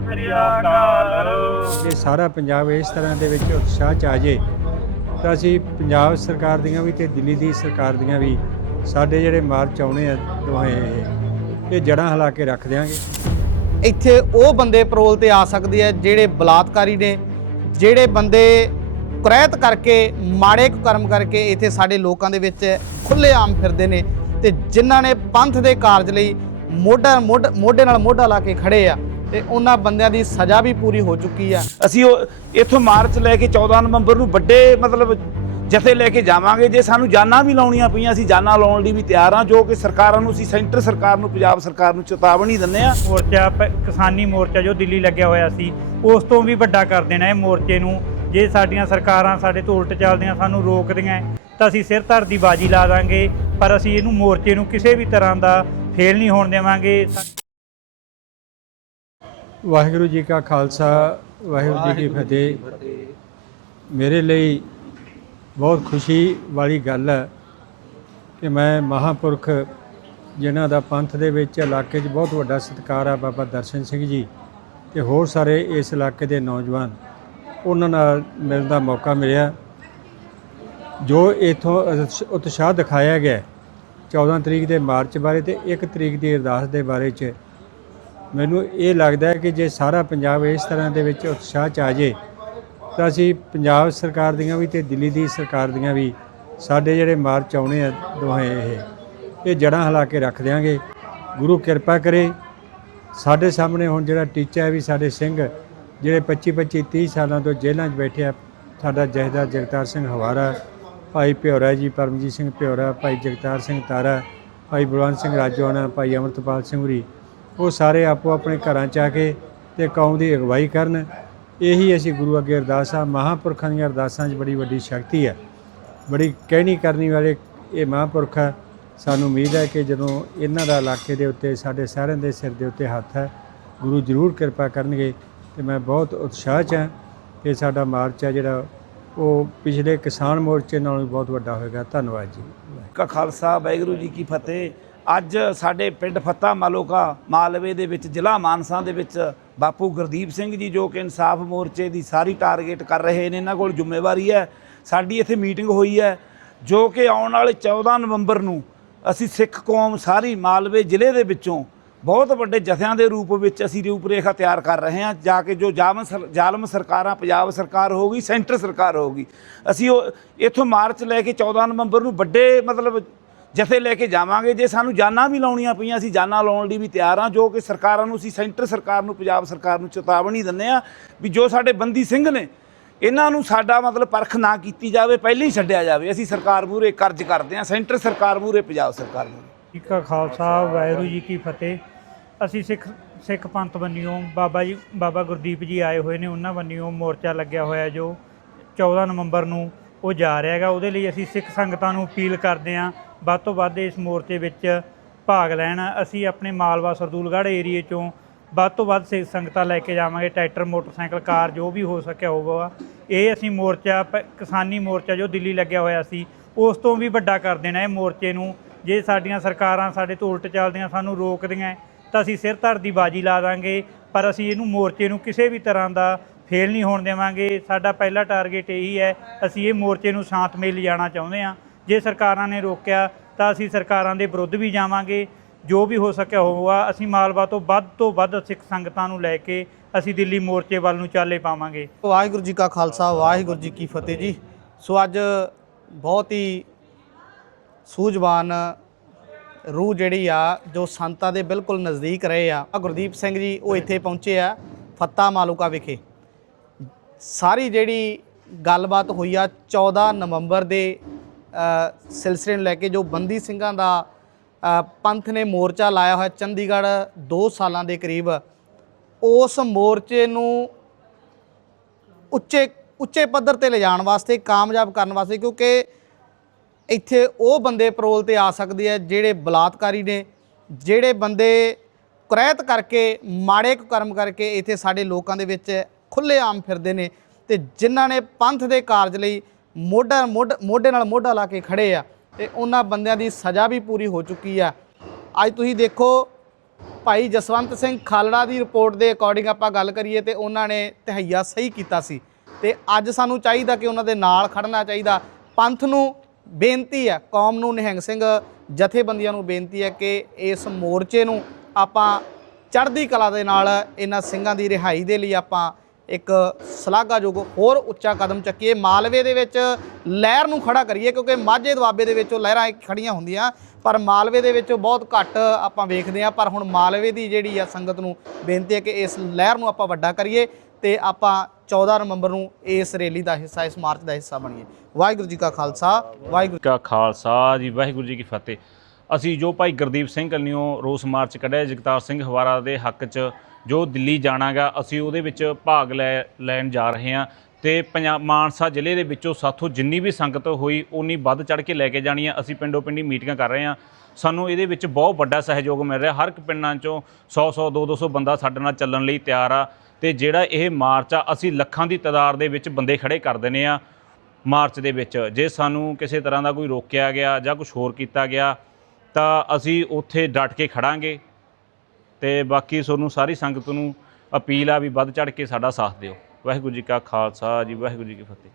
ਸ੍ਰੀ ਅਕਾਲ। ਜੇ ਸਾਰਾ ਪੰਜਾਬ ਇਸ ਤਰ੍ਹਾਂ ਦੇ ਵਿੱਚ ਉਤਸ਼ਾਹ ਚ ਆ ਜੇ ਤਾਂ ਅਸੀਂ ਪੰਜਾਬ ਸਰਕਾਰ ਦੀਆਂ ਵੀ ਤੇ ਦਿੱਲੀ ਦੀ ਸਰਕਾਰ ਦੀਆਂ ਵੀ ਸਾਡੇ ਜਿਹੜੇ ਮਾਰਚ ਆਉਣੇ ਆ ਦੋਵੇਂ ਇਹ ਇਹ ਜੜਾਂ ਹਿਲਾ ਕੇ ਰੱਖ ਦਿਆਂਗੇ। ਇੱਥੇ ਉਹ ਬੰਦੇ ਪਰੋਲ ਤੇ ਆ ਸਕਦੇ ਆ ਜਿਹੜੇ ਬਲਾਤਕਾਰੀ ਨੇ ਜਿਹੜੇ ਬੰਦੇ ਕੁਰੈਤ ਕਰਕੇ ਮਾੜੇ ਕਰਮ ਕਰਕੇ ਇੱਥੇ ਸਾਡੇ ਲੋਕਾਂ ਦੇ ਵਿੱਚ ਖੁੱਲ੍ਹੇਆਮ ਫਿਰਦੇ ਨੇ ਤੇ ਜਿਨ੍ਹਾਂ ਨੇ ਪੰਥ ਦੇ ਕਾਰਜ ਲਈ ਮੋਢਾ ਮੋਢ- ਮੋਢੇ ਨਾਲ ਮੋਢਾ ਲਾ ਕੇ ਖੜੇ ਆ ਤੇ ਉਹਨਾਂ ਬੰਦਿਆਂ ਦੀ ਸਜ਼ਾ ਵੀ ਪੂਰੀ ਹੋ ਚੁੱਕੀ ਆ। ਅਸੀਂ ਉਹ ਇੱਥੋਂ ਮਾਰਚ ਲੈ ਕੇ 14 ਨਵੰਬਰ ਨੂੰ ਵੱਡੇ ਮਤਲਬ ਜਥੇ ਲੈ ਕੇ ਜਾਵਾਂਗੇ। ਜੇ ਸਾਨੂੰ ਜਾਨਾਂ ਵੀ ਲਾਉਣੀਆਂ ਪਈਆਂ ਅਸੀਂ ਜਾਨਾਂ ਲਾਉਣ ਲਈ ਵੀ ਤਿਆਰ ਹਾਂ ਜੋ ਕਿ ਸਰਕਾਰਾਂ ਨੂੰ ਅਸੀਂ ਸੈਂਟਰ ਸਰਕਾਰ ਨੂੰ ਪੰਜਾਬ ਸਰਕਾਰ ਨੂੰ ਚੇਤਾਵਨੀ ਦਿੰਦੇ ਆ ਮੋਰਚਾ ਪ- ਕਿਸਾਨੀ ਮੋਰਚਾ ਜੋ ਦਿੱਲੀ ਲੱਗਿਆ ਹੋਇਆ ਸੀ ਉਸ ਤੋਂ ਵੀ ਵੱਡਾ ਕਰ ਦੇਣਾ ਇਹ ਮੋਰਚੇ ਨੂੰ। ਜੇ ਸਾਡੀਆਂ ਸਰਕਾਰਾਂ ਸਾਡੇ ਤੋਂ ਉਲਟ ਚੱਲਦੀਆਂ ਸਾਨੂੰ ਰੋਕਦੀਆਂ ਤਾਂ ਅਸੀਂ ਸਿਰ ਧਰ ਦੀ ਬਾਜੀ ਲਾ ਦਾਂਗੇ। ਪਰ ਅਸੀਂ ਇਹਨੂੰ ਮੋਰਚੇ ਨੂੰ ਕਿਸੇ ਵੀ ਤਰ੍ਹਾਂ ਦਾ ਫੇਲ ਨਹੀਂ ਹੋਣ ਦੇਵਾਂਗੇ। ਵਾਹਿਗੁਰੂ ਜੀ ਕਾ ਖਾਲਸਾ ਵਾਹਿਗੁਰੂ ਜੀ ਕੀ ਫਤਿਹ। ਮੇਰੇ ਲਈ ਬਹੁਤ ਖੁਸ਼ੀ ਵਾਲੀ ਗੱਲ ਹੈ ਕਿ ਮੈਂ ਮਹਾਪੁਰਖ ਜਿਨ੍ਹਾਂ ਦਾ ਪੰਥ ਦੇ ਵਿੱਚ ਇਲਾਕੇ 'ਚ ਬਹੁਤ ਵੱਡਾ ਸਤਿਕਾਰ ਆ ਬਾਬਾ ਦਰਸ਼ਨ ਸਿੰਘ ਜੀ ਤੇ ਹੋਰ ਸਾਰੇ ਇਸ ਇਲਾਕੇ ਦੇ ਨੌਜਵਾਨ। ਉਹਨਾਂ ਨਾਲ ਮਿਲਣ ਦਾ ਮੌਕਾ ਮਿਲਿਆ। ਜੋ ਇਥੋਂ ਉਤਸ਼ਾਹ ਦਿਖਾਇਆ ਗਿਆ ਹੈ, 14 ਤਰੀਕ ਦੇ ਮਾਰਚ ਬਾਰੇ ਤੇ 1 ਤਰੀਕ ਦੀ ਅਰਦਾਸ ਦੇ ਬਾਰੇ 'ਚ ਮੈਨੂੰ ਇਹ ਲੱਗਦਾ ਹੈ ਕਿ ਜੇ ਸਾਰਾ ਪੰਜਾਬ ਇਸ ਤਰ੍ਹਾਂ ਦੇ ਵਿੱਚ ਉਤਸ਼ਾਹ ਚ ਆ ਜੇ, ਤਾਂ ਅਸੀਂ ਪੰਜਾਬ ਸਰਕਾਰ ਦੀਆਂ ਵੀ ਤੇ ਦਿੱਲੀ ਦੀ ਸਰਕਾਰ ਦੀਆਂ ਵੀ ਸਾਡੇ ਜਿਹੜੇ ਮਾਰਚ ਆਉਣੇ ਆ ਦੋਵੇਂ ਇਹ ਇਹ ਜੜਾਂ ਹਿਲਾ ਕੇ ਰੱਖ ਦਿਆਂਗੇ। ਗੁਰੂ ਕਿਰਪਾ ਕਰੇ, ਸਾਡੇ ਸਾਹਮਣੇ ਹੁਣ ਜਿਹੜਾ ਟੀਚਾ ਹੈ ਵੀ ਸਾਡੇ ਸਿੰਘ, ਜਿਹੜੇ 25 25 30 ਸਾਲਾਂ ਤੋਂ ਜੇਲ੍ਹਾਂ 'ਚ ਬੈਠੇ ਆ, ਸਾਡਾ ਜਹਦਾ ਜਗਤਾਰ ਸਿੰਘ ਹਵਾਰਾ, ਭਾਈ ਭਿਓਰਾ ਜੀ, ਪਰਮਜੀਤ ਸਿੰਘ ਭਿਓਰਾ, ਭਾਈ ਜਗਤਾਰ ਸਿੰਘ ਤਾਰਾ, ਭਾਈ ਬਲਵੰਤ ਸਿੰਘ ਰਾਜੋਆਣਾ, ਭਾਈ ਅਮਰਤਪਾਲ ਸਿੰਘ ਹੁਰੀ ਉਹ ਸਾਰੇ ਆਪੋ ਆਪਣੇ ਘਰਾਂ ਚ ਆ ਕੇ ਤੇ ਕੌਮ ਦੀ ਅਗਵਾਈ ਕਰਨ। ਇਹੀ ਅਸੀਂ ਗੁਰੂ ਅੱਗੇ ਅਰਦਾਸ ਆ। ਮਹਾਂਪੁਰਖਾਂ ਦੀਆਂ ਅਰਦਾਸਾਂ 'ਚ ਬੜੀ ਵੱਡੀ ਸ਼ਕਤੀ ਹੈ ਬੜੀ ਕਹਿਣੀ ਕਰਨੀ ਵਾਲੇ ਇਹ ਮਹਾਂਪੁਰਖ ਆ। ਸਾਨੂੰ ਉਮੀਦ ਹੈ ਕਿ ਜਦੋਂ ਇਹਨਾਂ ਦਾ ਇਲਾਕੇ ਦੇ ਉੱਤੇ, ਸਾਡੇ ਸਾਰਿਆਂ ਦੇ ਸਿਰ ਦੇ ਉੱਤੇ ਹੱਥ ਹੈ ਗੁਰੂ ਜ਼ਰੂਰ ਕਿਰਪਾ ਕਰਨਗੇ ਤੇ ਮੈਂ ਬਹੁਤ ਉਤਸ਼ਾਹ 'ਚ ਹਾਂ ਕਿ ਸਾਡਾ ਮਾਰਚ ਹੈ ਜਿਹੜਾ ਉਹ ਪਿਛਲੇ ਕਿਸਾਨ ਮੋਰਚੇ ਨਾਲੋਂ ਬਹੁਤ ਵੱਡਾ ਹੋਏਗਾ। ਧੰਨਵਾਦ ਜੀ। ਕਾ ਖਾਲਸਾ, ਵਾਹਿਗੁਰੂ ਜੀ ਕੀ ਫਤਿਹ। ਅੱਜ ਸਾਡੇ ਪਿੰਡ ਫੱਤਾ ਮਾਲੋਕਾ ਮਾਲਵੇ ਦੇ ਵਿੱਚ ਜ਼ਿਲ੍ਹਾ ਮਾਨਸਾ ਦੇ ਵਿੱਚ ਬਾਪੂ ਗੁਰਦੀਪ ਸਿੰਘ ਜੀ ਜੋ ਕਿ ਇਨਸਾਫ ਮੋਰਚੇ ਦੀ ਸਾਰੀ ਟਾਰਗੇਟ ਕਰ ਰਹੇ ਨੇ, ਇਹਨਾਂ ਕੋਲ ਜ਼ਿੰਮੇਵਾਰੀ ਹੈ। ਸਾਡੀ ਇੱਥੇ ਮੀਟਿੰਗ ਹੋਈ ਹੈ, ਜੋ ਕਿ ਆਉਣ ਵਾਲੇ 14 ਨਵੰਬਰ ਨੂੰ ਅਸੀਂ ਸਿੱਖ ਕੌਮ ਸਾਰੀ ਮਾਲਵੇ ਜ਼ਿਲ੍ਹੇ ਦੇ ਵਿੱਚੋਂ ਬਹੁਤ ਵੱਡੇ ਜਥਿਆਂ ਦੇ ਰੂਪ ਵਿੱਚ ਅਸੀਂ ਰੂਪਰੇਖਾ ਤਿਆਰ ਕਰ ਰਹੇ ਹਾਂ, ਜਾ ਕੇ ਜੋ ਜਾਮਨ ਸਰ- ਜ਼ਾਲਮ ਸਰਕਾਰਾਂ, ਪੰਜਾਬ ਸਰਕਾਰ ਹੋਊਗੀ ਸੈਂਟਰ ਸਰਕਾਰ ਹੋਊਗੀ ਅਸੀਂ ਉਹ, ਇੱਥੋਂ ਮਾਰਚ ਲੈ ਕੇ 14 ਨਵੰਬਰ ਨੂੰ ਵੱਡੇ ਮਤਲਬ ਜਥੇ ਲੈ ਕੇ ਜਾਵਾਂਗੇ, ਜੇ ਸਾਨੂੰ ਜਾਨਾਂ ਵੀ ਲਾਉਣੀਆਂ ਪਈਆਂ, ਅਸੀਂ ਜਾਨਾਂ ਲਾਉਣ ਲਈ ਵੀ ਤਿਆਰ ਹਾਂ, ਜੋ ਕਿ ਸਰਕਾਰਾਂ ਨੂੰ, ਅਸੀਂ ਸੈਂਟਰ ਸਰਕਾਰ ਨੂੰ, ਪੰਜਾਬ ਸਰਕਾਰ ਨੂੰ ਚੇਤਾਵਨੀ ਦਿੰਦੇ ਆ ਵੀ ਜੋ ਸਾਡੇ ਬੰਦੀ ਸਿੰਘ ਨੇ, ਇਹਨਾਂ ਨੂੰ ਸਾਡਾ ਮਤਲਬ ਪਰਖ ਨਾ ਕੀਤੀ ਜਾਵੇ, ਪਹਿਲਾਂ ਹੀ ਛੱਡਿਆ ਜਾਵੇ। ਅਸੀਂ ਸਰਕਾਰ ਮੂਹਰੇ ਕਰਜ਼ ਕਰਦੇ ਹਾਂ, ਸੈਂਟਰ ਸਰਕਾਰ ਮੂਹਰੇ, ਪੰਜਾਬ ਸਰਕਾਰ ਮੂਹਰੇ। ਜੀ ਕਾ ਖਾਲਸਾ, ਵਾਹਿਗੁਰੂ ਜੀ ਕੀ ਫਤਿਹ। ਅਸੀਂ ਸਿੱਖ ਸਿੱਖ ਪੰਥ ਬੰਨਿਓ, ਬਾਬਾ ਜੀ, ਬਾਬਾ ਗੁਰਦੀਪ ਜੀ ਆਏ ਹੋਏ ਨੇ, ਉਹਨਾਂ ਬੰਨਿਓ ਮੋਰਚਾ ਲੱਗਿਆ ਹੋਇਆ ਜੋ 14 ਨਵੰਬਰ ਨੂੰ ਉਹ ਜਾ ਰਿਹਾ ਹੈਗਾ। ਉਹਦੇ ਲਈ ਅਸੀਂ ਸਿੱਖ ਸੰਗਤਾਂ ਨੂੰ ਅਪੀਲ ਕਰਦੇ ਹਾਂ ਵੱਧ ਤੋਂ ਵੱਧ ਇਸ ਮੋਰਚੇ ਵਿੱਚ ਭਾਗ ਲੈਣ। ਅਸੀਂ ਆਪਣੇ ਮਾਲਵਾ ਸਰਦੂਲਗੜ੍ਹ ਏਰੀਏ ਚੋਂ ਵੱਧ ਤੋਂ ਵੱਧ ਸਿੱਖ ਸੰਗਤਾਂ ਲੈ ਕੇ ਜਾਵਾਂਗੇ, ਟਰੈਕਟਰ, ਮੋਟਰਸਾਈਕਲ, ਕਾਰ, ਜੋ ਵੀ ਹੋ ਸਕਿਆ ਹੋਊਗਾ। ਇਹ ਅਸੀਂ ਮੋਰਚਾ, ਪ- ਕਿਸਾਨੀ ਮੋਰਚਾ ਜੋ ਦਿੱਲੀ ਲੱਗਿਆ ਹੋਇਆ ਸੀ, ਉਸ ਤੋਂ ਵੀ ਵੱਡਾ ਕਰ ਦੇਣਾ ਇਹ ਮੋਰਚੇ ਨੂੰ। ਜੇ ਸਾਡੀਆਂ ਸਰਕਾਰਾਂ ਸਾਡੇ ਤੋਂ ਉਲਟ ਚੱਲਦੀਆਂ, ਸਾਨੂੰ ਰੋਕਦੀਆਂ, ਤਾਂ ਅਸੀਂ ਸਿਰ ਧਰ ਦੀ ਬਾਜੀ ਲਾ ਦਾਂਗੇ। ਪਰ ਅਸੀਂ ਇਹਨੂੰ ਮੋਰਚੇ ਨੂੰ ਕਿਸੇ ਵੀ ਤਰ੍ਹਾਂ ਦਾ ਫੇਲ ਨਹੀਂ ਹੋਣ ਦੇਵਾਂਗੇ। ਸਾਡਾ ਪਹਿਲਾ ਟਾਰਗੇਟ ਇਹੀ ਹੈ, ਅਸੀਂ ਇਹ ਮੋਰਚੇ ਨੂੰ ਸ਼ਾਂਤਮਈ ਲਿਜਾਣਾ ਚਾਹੁੰਦੇ ਹਾਂ। ਜੇ ਸਰਕਾਰਾਂ ਨੇ ਰੋਕਿਆ ਤਾਂ ਅਸੀਂ ਸਰਕਾਰਾਂ ਦੇ ਵਿਰੁੱਧ ਵੀ ਜਾਵਾਂਗੇ। ਜੋ ਵੀ ਹੋ ਸਕਿਆ ਹੋਊਗਾ, ਅਸੀਂ ਮਾਲਵਾ ਤੋਂ ਵੱਧ ਤੋਂ ਵੱਧ ਸਿੱਖ ਸੰਗਤਾਂ ਨੂੰ ਲੈ ਕੇ ਅਸੀਂ ਦਿੱਲੀ ਮੋਰਚੇ ਵੱਲ ਨੂੰ ਚਾਲੇ ਪਾਵਾਂਗੇ। ਵਾਹਿਗੁਰੂ ਜੀ ਕਾ ਖਾਲਸਾ, ਵਾਹਿਗੁਰੂ ਜੀ ਕੀ ਫਤਿਹ ਜੀ। ਸੋ ਅੱਜ ਬਹੁਤ ਹੀ ਸੂਝਵਾਨ ਰੂਹ ਜਿਹੜੀ ਆ, ਜੋ ਸੰਤਾਂ ਦੇ ਬਿਲਕੁਲ ਨਜ਼ਦੀਕ ਰਹੇ ਆ ਗੁਰਦੀਪ ਸਿੰਘ ਜੀ ਉਹ ਇੱਥੇ ਪਹੁੰਚੇ ਆ ਫੱਤਾ ਮਾਲੂਕਾ ਵਿਖੇ। ਸਾਰੀ ਜਿਹੜੀ ਗੱਲਬਾਤ ਹੋਈ ਆ 14 ਨਵੰਬਰ ਦੇ ਸਿਲਸਿਲੇ ਨੂੰ ਲੈ ਕੇ ਜੋ ਬੰਦੀ ਸਿੰਘਾਂ ਦਾ ਪੰਥ ਨੇ ਮੋਰਚਾ ਲਾਇਆ ਹੋਇਆ ਚੰਡੀਗੜ੍ਹ 2 ਸਾਲਾਂ ਦੇ ਕਰੀਬ, ਉਸ ਮੋਰਚੇ ਨੂੰ ਉੱਚੇ ਉੱਚੇ ਪੱਧਰ ਤੇ ਲਿਜਾਣ ਵਾਸਤੇ, ਕਾਮਯਾਬ ਕਰਨ ਵਾਸਤੇ, ਕਿਉਂਕਿ ਇੱਥੇ ਉਹ ਬੰਦੇ ਪਰੋਲ ਤੇ ਆ ਸਕਦੇ ਆ ਜਿਹੜੇ ਬਲਾਤਕਾਰੀ ਨੇ, ਜਿਹੜੇ ਬੰਦੇ ਕੁਰੈਤ ਕਰਕੇ, ਮਾੜੇ ਕਰਮ ਕਰਕੇ ਇੱਥੇ ਸਾਡੇ ਲੋਕਾਂ ਦੇ ਵਿੱਚ ਖੁੱਲ੍ਹੇਆਮ ਫਿਰਦੇ ਨੇ ਤੇ ਜਿਨ੍ਹਾਂ ਨੇ ਪੰਥ ਦੇ ਕਾਰਜ ਲਈ ਮੋਢਾ ਮੋਢ- ਮੋਢੇ ਨਾਲ ਮੋਢਾ ਲਾ ਕੇ ਖੜੇ ਆ ਤੇ ਉਹਨਾਂ ਬੰਦਿਆਂ ਦੀ ਸਜ਼ਾ ਵੀ ਪੂਰੀ ਹੋ ਚੁੱਕੀ ਆ। ਅੱਜ ਤੁਸੀਂ ਦੇਖੋ, ਭਾਈ ਜਸਵੰਤ ਸਿੰਘ ਖਾਲੜਾ ਦੀ ਰਿਪੋਰਟ ਦੇ ਅਕੋਰਡਿੰਗ ਆਪਾਂ ਗੱਲ ਕਰੀਏ ਤੇ ਉਹਨਾਂ ਨੇ ਤਹਈਆ ਸਹੀ ਕੀਤਾ ਸੀ। ਤੇ ਅੱਜ ਸਾਨੂੰ ਚਾਹੀਦਾ ਕਿ ਉਹਨਾਂ ਦੇ ਨਾਲ ਖੜਨਾ ਚਾਹੀਦਾ। ਪੰਥ ਨੂੰ ਬੇਨਤੀ ਹੈ, ਕੌਮ ਨੂੰ, ਨਿਹੰਗ ਸਿੰਘ ਜਥੇਬੰਦੀਆਂ ਨੂੰ ਬੇਨਤੀ ਹੈ ਕਿ ਇਸ ਮੋਰਚੇ ਨੂੰ ਆਪਾਂ ਚੜ੍ਹਦੀ ਕਲਾ ਦੇ ਨਾਲ ਇਹਨਾਂ ਸਿੰਘਾਂ ਦੀ ਰਿਹਾਈ ਦੇ ਲਈ ਆਪਾਂ ਇੱਕ ਸ਼ਲਾਘਾਯੋਗ ਹੋਰ ਉੱਚਾ ਕਦਮ ਚੱਕੀਏ। ਮਾਲਵੇ ਦੇ ਵਿੱਚ ਲਹਿਰ ਨੂੰ ਖੜਾ ਕਰੀਏ ਕਿਉਂਕਿ ਮਾਝੇ ਦੁਆਬੇ ਦੇ ਵਿੱਚੋਂ ਲਹਿਰਾਂ ਖੜੀਆਂ ਹੁੰਦੀਆਂ। ਪਰ ਮਾਲਵੇ ਦੇ ਵਿੱਚੋਂ ਬਹੁਤ ਘੱਟ ਆਪਾਂ ਵੇਖਦੇ ਹਾਂ। ਪਰ ਹੁਣ ਮਾਲਵੇ ਦੀ ਜਿਹੜੀ ਆ ਸੰਗਤ ਨੂੰ ਬੇਨਤੀ ਹੈ ਕਿ ਇਸ ਲਹਿਰ ਨੂੰ ਆਪਾਂ ਵੱਡਾ ਕਰੀਏ ਤੇ ਆਪਾਂ 14 ਨਵੰਬਰ ਨੂੰ ਇਸ ਰੈਲੀ ਦਾ ਹਿੱਸਾ, ਇਸ ਮਾਰਚ ਦਾ ਹਿੱਸਾ ਬਣੀਏ। ਵਾਹਿਗੁਰੂ ਜੀ ਕਾ ਖਾਲਸਾ, ਵਾਹਿਗੁਰੂ ਕਾ ਖਾਲਸਾ ਜੀ, ਵਾਹਿਗੁਰੂ ਜੀ ਕੀ ਫਤਿਹ। ਅਸੀਂ ਜੋ ਭਾਈ ਗੁਰਦੀਪ ਸਿੰਘ ਕਲਿਓ ਰੋਸ ਮਾਰਚ ਕੱਢਿਆ, ਜਗਤਾਰ ਸਿੰਘ ਹਵਾਰਾ ਦੇ ਹੱਕ 'ਚ ਜੋ ਦਿੱਲੀ ਜਾਣਾਗਾ, ਅਸੀਂ ਉਹਦੇ ਵਿੱਚ ਭਾਗ ਲੈ, ਲੈਣ ਜਾ ਰਹੇ ਹਾਂ ਤੇ ਪੰਜਾਬ ਮਾਨਸਾ ਜ਼ਿਲ੍ਹੇ ਦੇ ਵਿੱਚੋਂ ਸਾਥੋਂ ਜਿੰਨੀ ਵੀ ਸੰਗਤ ਹੋਈ ਉਨੀ ਵੱਧ ਚੜ ਕੇ ਲੈ ਕੇ ਜਾਣੀ ਆ। ਅਸੀਂ ਪਿੰਡੋ ਪਿੰਡੀ ਮੀਟਿੰਗਾਂ ਕਰ ਰਹੇ ਹਾਂ। ਸਾਨੂੰ ਇਹਦੇ ਵਿੱਚ ਬਹੁਤ ਵੱਡਾ ਸਹਿਯੋਗ ਮਿਲ ਰਿਹਾ। ਹਰ ਇੱਕ ਪਿੰਡਾਂ 'ਚੋਂ 100 100 200 200 ਬੰਦਾ ਸਾਡੇ ਨਾਲ ਚੱਲਣ ਲਈ ਤਿਆਰ ਆ ਤੇ ਜਿਹੜਾ ਇਹ ਮਾਰਚ ਆ, ਅਸੀਂ ਲੱਖਾਂ ਦੀ ਤਾਦਾਦ ਦੇ ਵਿੱਚ ਬੰਦੇ ਖੜੇ ਕਰ ਦਿੰਦੇ ਆ ਮਾਰਚ ਦੇ ਵਿੱਚ। ਜੇ ਸਾਨੂੰ ਕਿਸੇ ਤਰ੍ਹਾਂ ਦਾ ਕੋਈ ਰੋਕਿਆ ਗਿਆ ਜਾਂ ਕੁਝ ਹੋਰ ਕੀਤਾ ਗਿਆ ਤਾਂ ਅਸੀਂ ਉੱਥੇ ਡਟ ਕੇ ਖੜਾਂਗੇ ਤੇ ਬਾਕੀ ਤੁਹਾਨੂੰ ਸਾਰੀ ਸੰਗਤ ਨੂੰ ਅਪੀਲ ਆ ਵੀ ਵੱਧ ਚੜ ਕੇ ਸਾਡਾ ਸਾਥ ਦਿਓ। ਵਾਹਿਗੁਰੂ ਜੀ ਕਾ ਖਾਲਸਾ ਜੀ, ਵਾਹਿਗੁਰੂ ਜੀ ਕੀ ਫਤਿਹ।